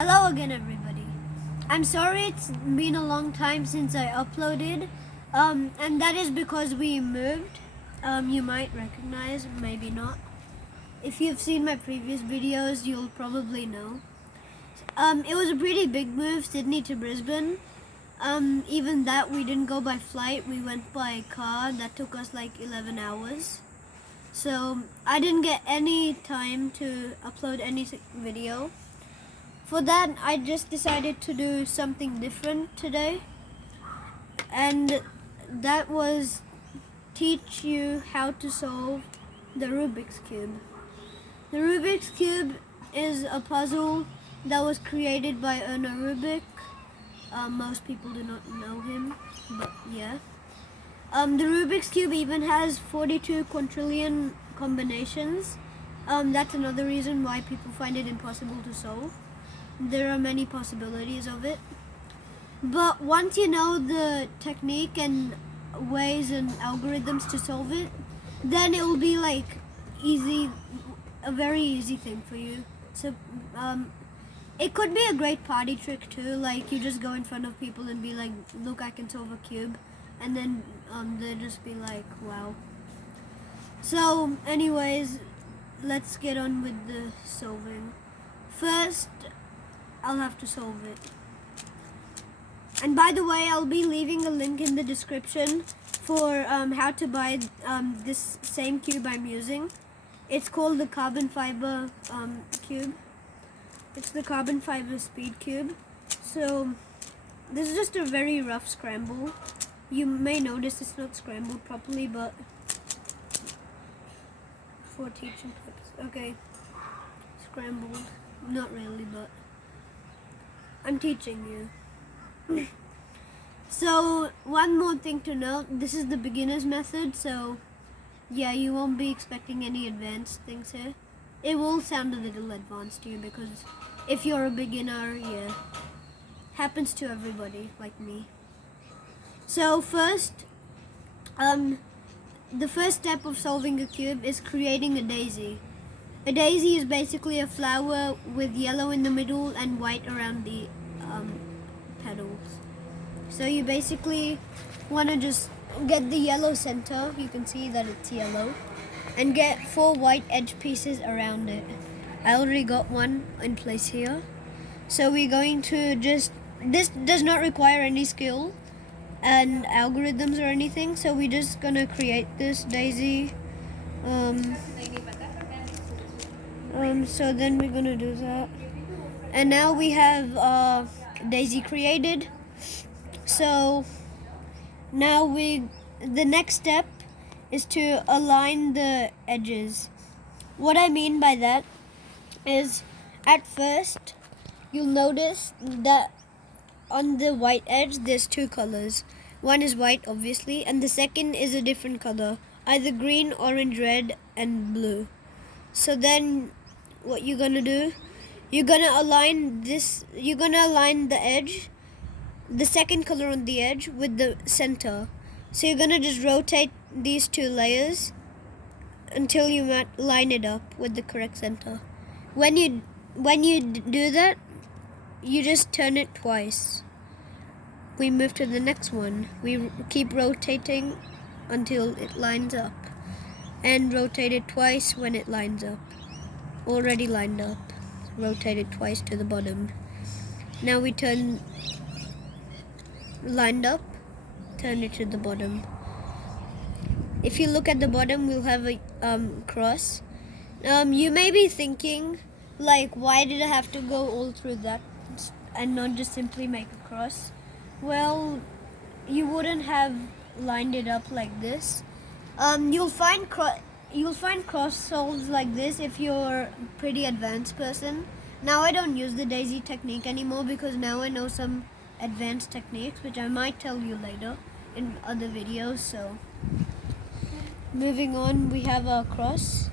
Hello again, everybody. I'm sorry it's been a long time since I uploaded, and that is because we moved. You might recognize, maybe not. If you've seen my previous videos, you'll probably know. It was a pretty big move, Sydney to Brisbane. Even that, we didn't go by flight, we went by car. That took us like 11 hours. So I didn't get any time to upload any video. For that, I just decided to do something different today, and that was teach you how to solve the Rubiks Cube. The Rubiks Cube is a puzzle that was created by Rubik. Most people do not know him, but yeah. The Rubik's Cube even has 42 quadrillion combinations. That's another reason why people find it impossible to solve. There are many possibilities of it. But once you know the technique and ways and algorithms to solve it, then it will be like easy, a very easy thing for you. So it could be a great party trick too, like you just go in front of people and be like, look, I can solve a cube, and then they'll just be like, wow. So anyways, let's get on with the solving. First, I'll have to solve it. And by the way, I'll be leaving a link in the description for how to buy this same cube I'm using. It's called the carbon fiber cube. It's the carbon fiber speed cube. So this is just a very rough scramble. You may notice it's not scrambled properly, but for teaching purposes. Okay, scrambled. Not really, but I'm teaching you. So one more thing to note, this is the beginner's method, so yeah, you won't be expecting any advanced things here. It will sound a little advanced to you because if you're a beginner, yeah, happens to everybody like me. So first, the first step of solving a cube is creating a daisy. A daisy is basically a flower with yellow in the middle and white around the petals. So you basically want to just get the yellow center, you can see that it's yellow, and get 4 white edge pieces around it. I already got one in place here. So we're going to this does not require any skill and algorithms or anything, so we're just gonna create this daisy. So then we're gonna do that, and now we have daisy created. So now the next step is to align the edges. What I mean by that is, at first you'll notice that on the white edge there's 2 colors. One is white, obviously, and the second is a different color, either green, orange, red, and blue. So then what you're gonna do, you're gonna align the edge, the second color on the edge, with the center. So you're gonna just rotate these 2 layers until you line it up with the correct center. When you do that, you just turn it twice. We move to the next one. We keep rotating until it lines up, and rotate it twice when it lines up. Already lined up. Rotate it twice to the bottom. Now we turn lined up, turn it to the bottom. If you look at the bottom, we'll have a cross. You may be thinking, like, why did I have to go all through that and not just simply make a cross? Well, you wouldn't have lined it up like this. You'll find cross solves like this if you're a pretty advanced person. Now I don't use the daisy technique anymore because now I know some advanced techniques, which I might tell you later in other videos. So moving on, we have our cross.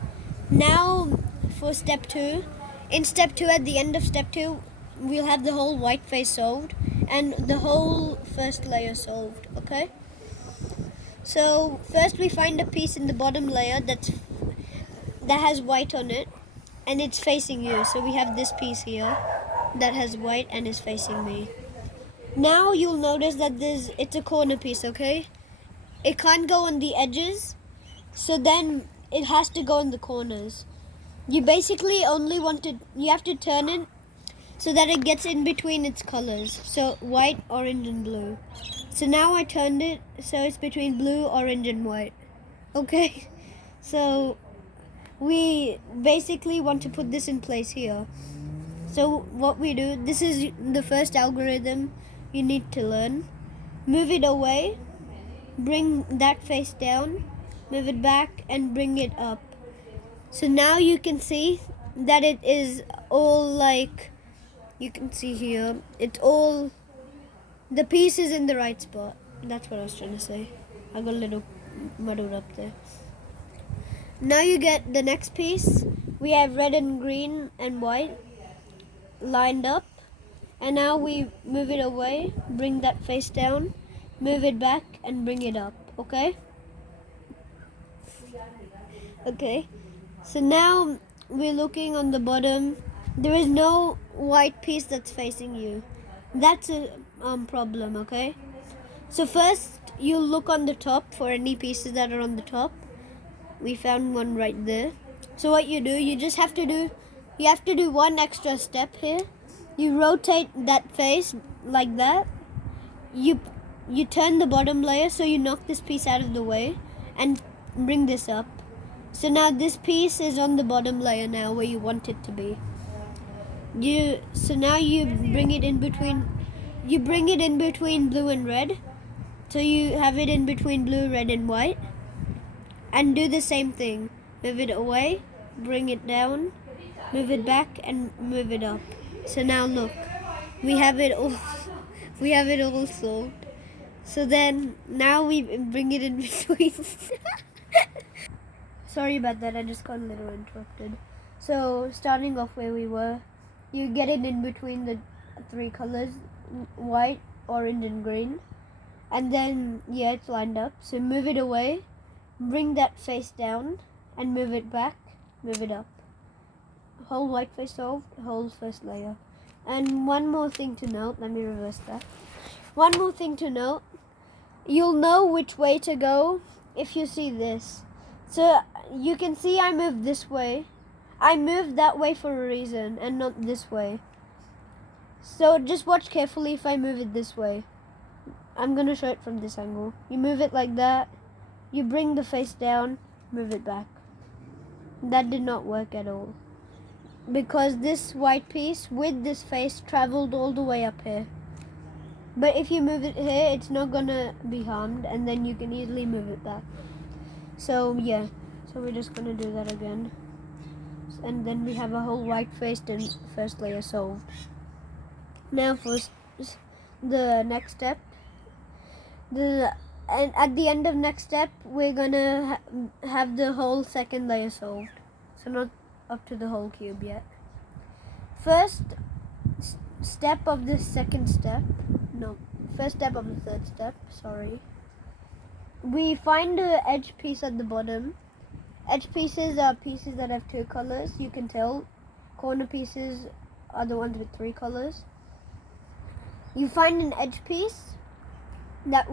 Now for step 2. In step 2, at the end of step 2, we'll have the whole white face solved and the whole first layer solved, okay? So first we find a piece in the bottom layer that has white on it, and it's facing you. So we have this piece here. that has white and is facing me. Now you'll notice that it's a corner piece, okay? It can't go on the edges, so then it has to go in the corners. You basically you have to turn it so that it gets in between its colors. So white, orange, and blue. So now I turned it so it's between blue, orange, and white. Okay? So we basically want to put this in place here. So what we do, this is the first algorithm you need to learn. Move it away, bring that face down, move it back, and bring it up. So now you can see that it is all like, you can see here, it's all, the piece is in the right spot. That's what I was trying to say. I got a little muddled up there. Now you get the next piece. We have red and green and white lined up. And now we move it away, bring that face down, move it back, and bring it up, okay? Okay, so now we're looking on the bottom. There is no white piece that's facing you. That's a problem, okay? So first, you look on the top for any pieces that are on the top. We found one right there. So what you do, you have to do one extra step here. You rotate that face like that. You turn the bottom layer so you knock this piece out of the way and bring this up. So now this piece is on the bottom layer now where you want it to be. So now you bring it in between blue and red. So you have it in between blue, red, and white. And do the same thing. Move it away, bring it down, move it back, and move it up. So now look, we have it all solved. So then now we bring it in between. Sorry about that, I just got a little interrupted. So starting off where we were, you get it in between the three colors, white, orange, and green. And then, yeah, it's lined up. So move it away, bring that face down, and move it back, move it up. Whole white face solved, whole first layer. And one more thing to note, let me reverse that. One more thing to note, you'll know which way to go if you see this. So you can see I moved this way. I moved that way for a reason and not this way. So just watch carefully if I move it this way. I'm going to show it from this angle. You move it like that. You bring the face down, move it back. That did not work at all. Because this white piece with this face traveled all the way up here. But if you move it here, it's not going to be harmed, and then you can easily move it back. So yeah, so we're just going to do that again. And then we have a whole white face and first layer solved. Now for the next step, and at the end of next step, we're gonna have the whole second layer solved. So not up to the whole cube yet. First step of the second step, no, first step of the third step, sorry. We find the edge piece at the bottom. Edge pieces are pieces that have two colors, you can tell. Corner pieces are the ones with three colors. You find an edge piece that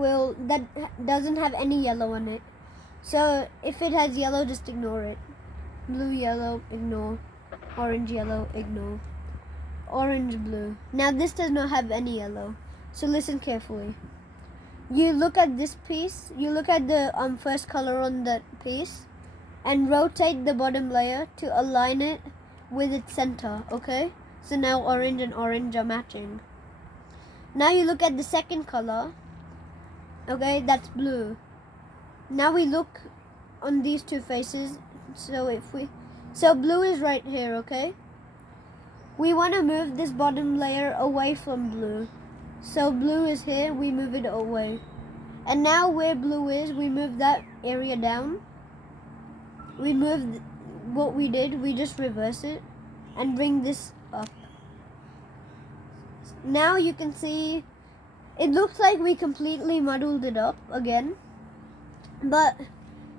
doesn't have any yellow on it. So if it has yellow, just ignore it. Blue, yellow, ignore. Orange, yellow, ignore. Orange, blue. Now this does not have any yellow. So listen carefully. You look at this piece, you look at the first color on that piece, and rotate the bottom layer to align it with its center, okay? So now orange and orange are matching. Now you look at the second color, okay, that's blue. Now we look on these two faces, so blue is right here, okay? We want to move this bottom layer away from blue. So blue is here, we move it away. And now where blue is, we move that area down. We move what we did, we just reverse it and bring this up. Now you can see, it looks like we completely muddled it up again. But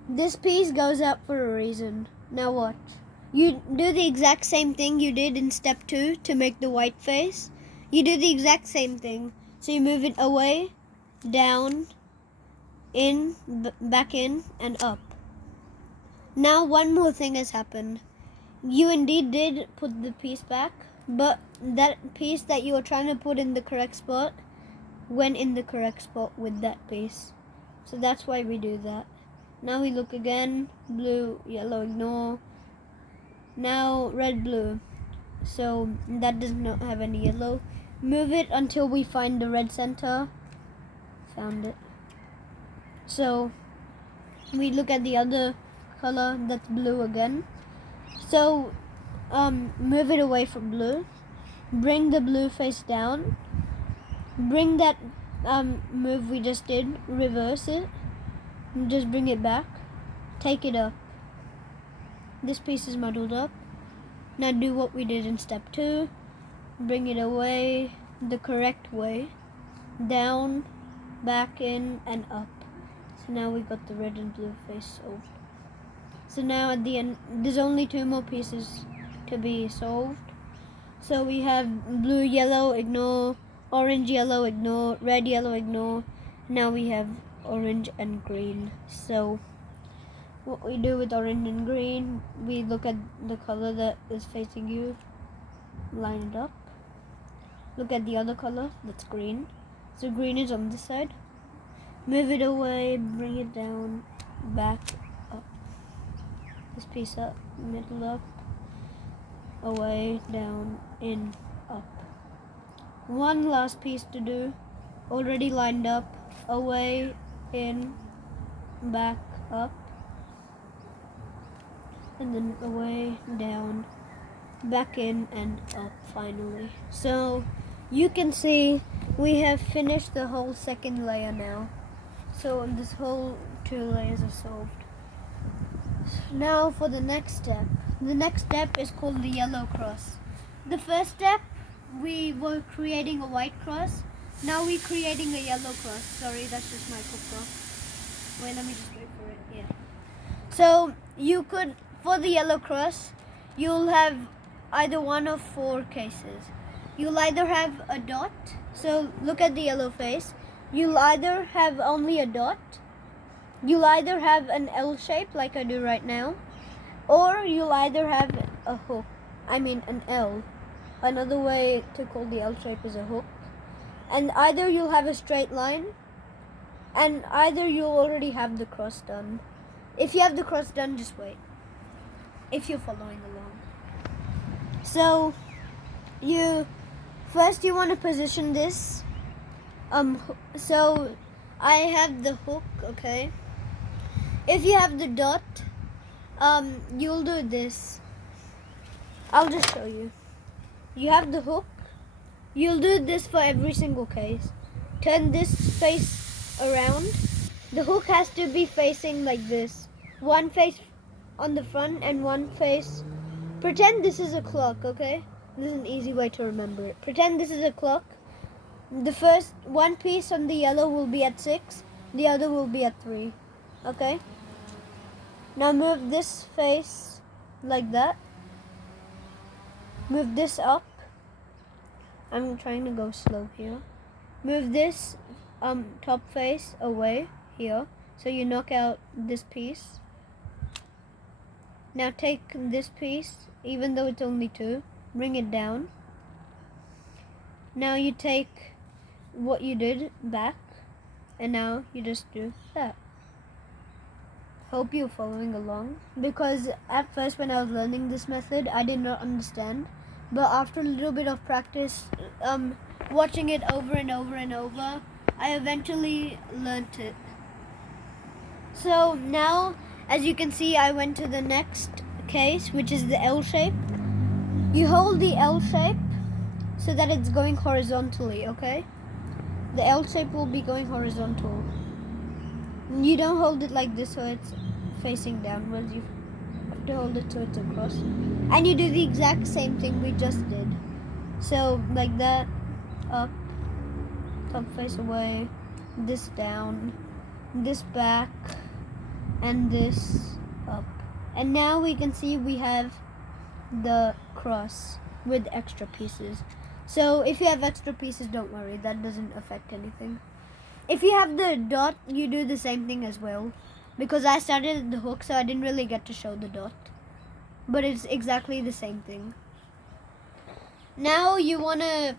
this piece goes up for a reason. Now watch. You do the exact same thing you did in step 2 to make the white face. You do the exact same thing. So you move it away, down, in, back in, and up. Now one more thing has happened. You indeed did put the piece back, but that piece that you were trying to put in the correct spot went in the correct spot with that piece. So that's why we do that. Now we look again, blue, yellow, ignore. Now red, blue. So that does not have any yellow. Move it until we find the red center. Found it. So we look at the other color, that's blue again. So move it away from blue. Bring the blue face down. Bring that move we just did, reverse it. Just bring it back. Take it up. This piece is muddled up. Now do what we did in step 2. Bring it away the correct way. Down, back in, and up. So now we got the red and blue face solved. So now at the end, there's only 2 more pieces to be solved. So we have blue, yellow, ignore, orange, yellow, ignore, red, yellow, ignore. Now we have orange and green. So what we do with orange and green, we look at the color that is facing you, line it up. Look at the other color, that's green. So green is on this side. Move it away, bring it down, back up. This piece up, middle up, away, down, in, up. One last piece to do, already lined up, away, in, back, up, and then away, down, back in, and up finally. So you can see we have finished the whole second layer now. So this whole 2 layers are solved. Now for the next step. The next step is called the yellow cross. The first step, we were creating a white cross. Now we're creating a yellow cross. Sorry, that's just my cookbook. Wait, let me just wait for it. Yeah. So you could, for the yellow cross, you'll have either one of 4 cases. You'll either have a dot. So look at the yellow face. You'll either have only a dot. You'll either have an L shape like I do right now, or you'll either have a hook. An L. Another way to call the L shape is a hook. And either you'll have a straight line, and either you'll already have the cross done. If you have the cross done, just wait. If you're following along. So you want to position this. So I have the hook, okay? If you have the dot, you'll do this. I'll just show you. You have the hook. You'll do this for every single case. Turn this face around. The hook has to be facing like this. One face on the front and one face. Pretend this is a clock, okay? This is an easy way to remember it. Pretend this is a clock. The first one piece on the yellow will be at 6. The other will be at 3. Okay? Now move this face like that. Move this up. I'm trying to go slow here. Move this top face away here. So you knock out this piece. Now take this piece, even though it's only 2, bring it down. Now you take what you did back, and now you just do that. Hope you're following along, because at first when I was learning this method, I did not understand. But after a little bit of practice, watching it over and over and over, I eventually learnt it. So now, as you can see, I went to the next case, which is the L shape. You hold the L shape so that it's going horizontally, okay? The L shape will be going horizontal. You don't hold it like this so it's facing downwards. You have to hold it so it's across. And you do the exact same thing we just did. So like that, up, top face away, this down, this back, and this up. And now we can see we have the cross with extra pieces. So if you have extra pieces, don't worry, that doesn't affect anything. If you have the dot, you do the same thing as well. Because I started at the hook, so I didn't really get to show the dot. But it's exactly the same thing. Now you wanna,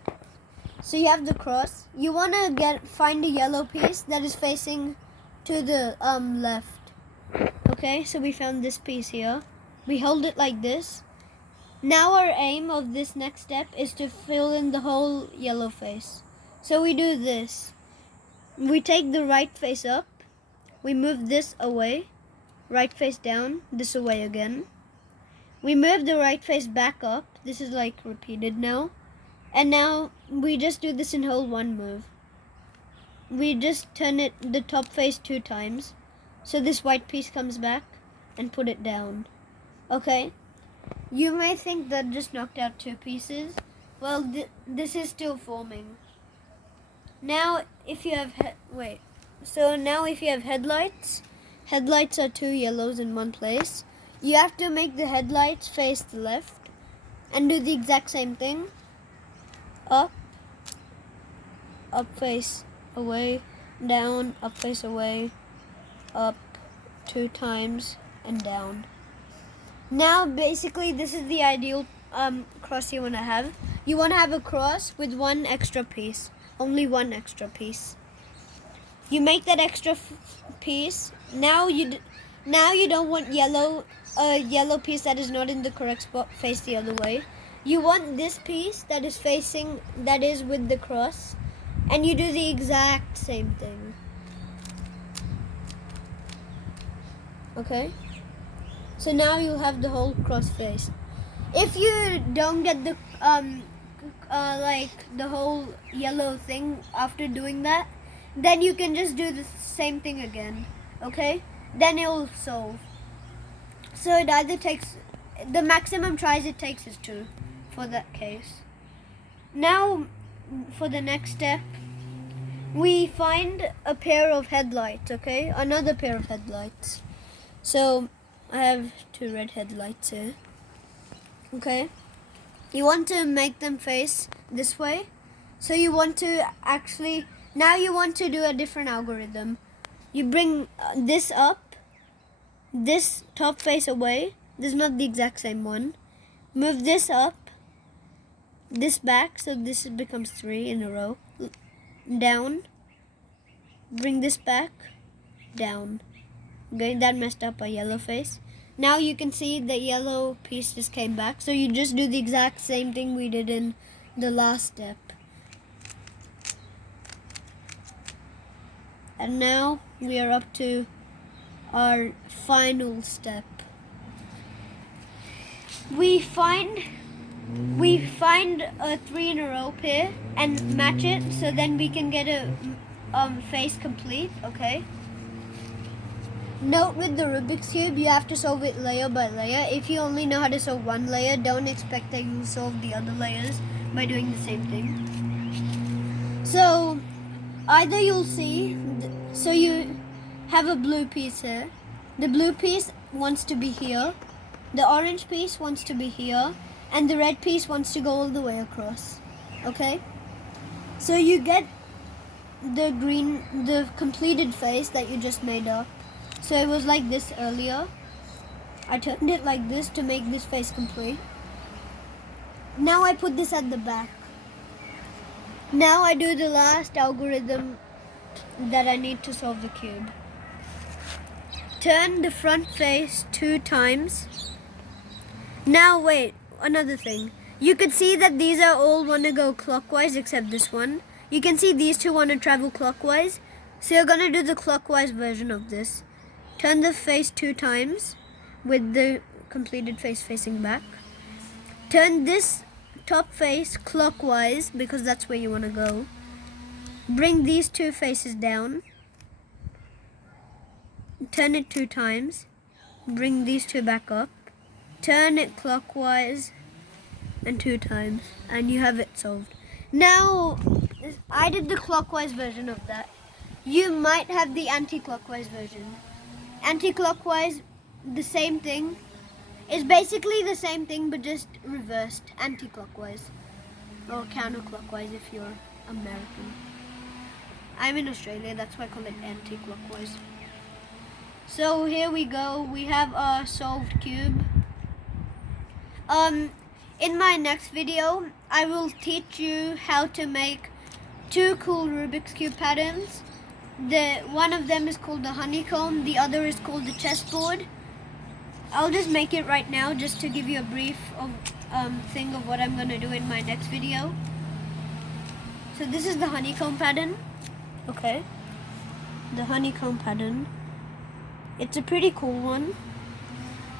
so you have the cross. You wanna find a yellow piece that is facing to the left. Okay, so we found this piece here. We hold it like this. Now our aim of this next step is to fill in the whole yellow face. So we do this. We take the right face up. We move this away. Right face down. This away again. We move the right face back up. This is like repeated now. And now we just do this in whole one move. We just turn it the top face 2 times. So this white piece comes back and put it down. Okay? You may think that just knocked out 2 pieces. Well, this is still forming. Now, if you have now if you have headlights are 2 yellows in one place. You have to make the headlights face the left and do the exact same thing. Up face away, down, up face away, up 2 times and down. Now basically this is the ideal cross you want to have. You want to have a cross with 1 extra piece. Only 1 extra piece. You make that extra piece. Now you don't want yellow piece that is not in the correct spot face the other way. You want this piece that is with the cross, and you do the exact same thing. Okay? So now you'll have the whole cross face. If you don't get the the whole yellow thing after doing that, then you can just do the same thing again. Okay? Then it will solve. So it either takes, the maximum tries it takes is 2 for that case. Now for the next step, we find a pair of headlights, okay? Another pair of headlights. So I have 2 red headlights here. Okay? You want to make them face this way. So you want to now you want to do a different algorithm. You bring this up, this top face away. This is not the exact same one. Move this up, this back, so this becomes 3 in a row. Down. Bring this back, down. Okay, that messed up our yellow face. Now you can see the yellow piece just came back. So you just do the exact same thing we did in the last step. And now we are up to our final step. We find a 3 in a row pair and match it, so then we can get a face complete, okay? Note with the Rubik's Cube, you have to solve it layer by layer. If you only know how to solve one layer, don't expect that you'll solve the other layers by doing the same thing. So, either you'll see, so you have a blue piece here. The blue piece wants to be here. The orange piece wants to be here. And the red piece wants to go all the way across. Okay? So you get the completed face that you just made up. So it was like this earlier. I turned it like this to make this face complete. Now I put this at the back. Now I do the last algorithm that I need to solve the cube. Turn the front face 2 times. Now wait, another thing. You could see that these are all want to go clockwise except this one. You can see these 2 want to travel clockwise. So you're going to do the clockwise version of this. Turn the face 2 times with the completed face facing back. Turn this top face clockwise because that's where you want to go. Bring these 2 faces down. Turn it 2 times. Bring these 2 back up. Turn it clockwise and 2 times and you have it solved. Now, I did the clockwise version of that. You might have the anti-clockwise version. Anti-clockwise, the same thing. It's basically the same thing but just reversed, anti-clockwise. Or counterclockwise if you're American. I'm in Australia, that's why I call it anti-clockwise. So here we go, we have a solved cube. In my next video, I will teach you how to make 2 cool Rubik's Cube patterns. One of them is called the honeycomb, the other is called the chessboard. I'll just make it right now just to give you a brief thing of what I'm going to do in my next video. So this is the honeycomb pattern. Okay. The honeycomb pattern. It's a pretty cool one.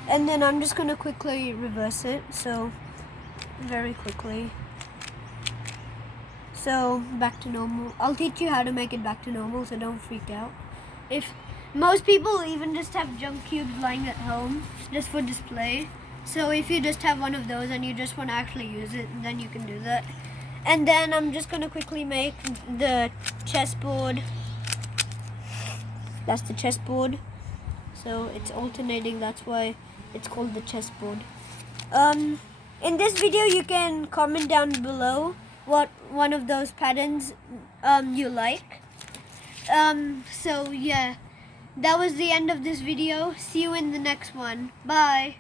And then I'm just going to quickly reverse it. So, very quickly. So, back to normal. I'll teach you how to make it back to normal, so don't freak out. If most people even just have junk cubes lying at home just for display. So if you just have one of those and you just want to actually use it, then you can do that. And then I'm just going to quickly make the chessboard. That's the chessboard. So it's alternating, that's why it's called the chessboard. In this video you can comment down below what one of those patterns you like. So yeah, that was the end of this video. See you in the next one. Bye.